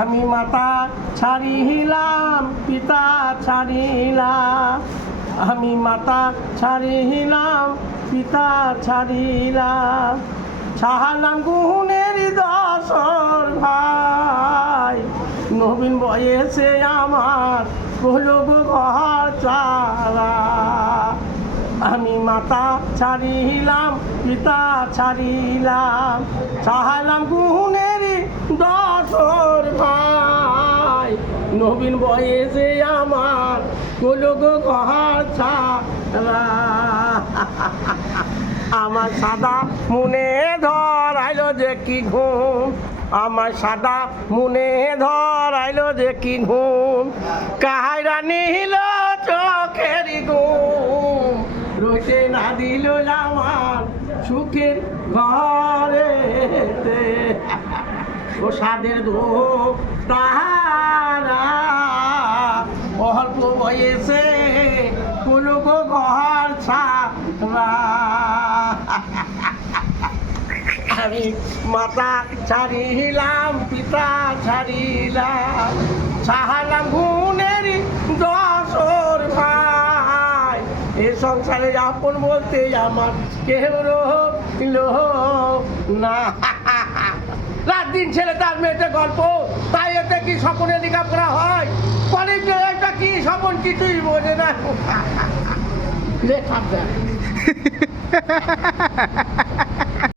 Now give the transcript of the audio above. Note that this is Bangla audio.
আমি মাতা ছাড়িলাম পিতা ছাড়িলাম, আমি মাতা ছাড়িলাম পিতা ছাড়িলাম, ছাড়লাম গুণের দশর ভাই, নবীন বয়সে আমার হলো গো ঘর চালা। আমি মাতা ছাড়িলাম পিতা ছাড়িলাম, ছাড়লাম গুণের দশর ভাই, নবীন বয়সে আমার হলো গো ঘর চালা। আমার সাদা মনে ধরাইলো যে কি ঘুম, আমার সাদা মনে ধরাইলো যে কি ঘুম, কাহাইরা নিল চোখের ঘুম, রইতে না দিল আমার সুখের ঘরে। ও সাদের ধূপ তাহারা অল্প বয়সে কোনো গো ঘর ছাড়া। আমি মাতা ছাড়িলাম পিতা ছাড়িলাম, ছাড়লাম গুণের দশর ভাই, এ সংসারে আপন বলতে আমার কেউ রইল না। রাত দিন ছেলে তার মেয়েতে গল্প, তাই এতে কি স্বপনে লেখাপড়া হয়, কলেজ এটা কি স্বপন কিছুই বোঝে না। লেখা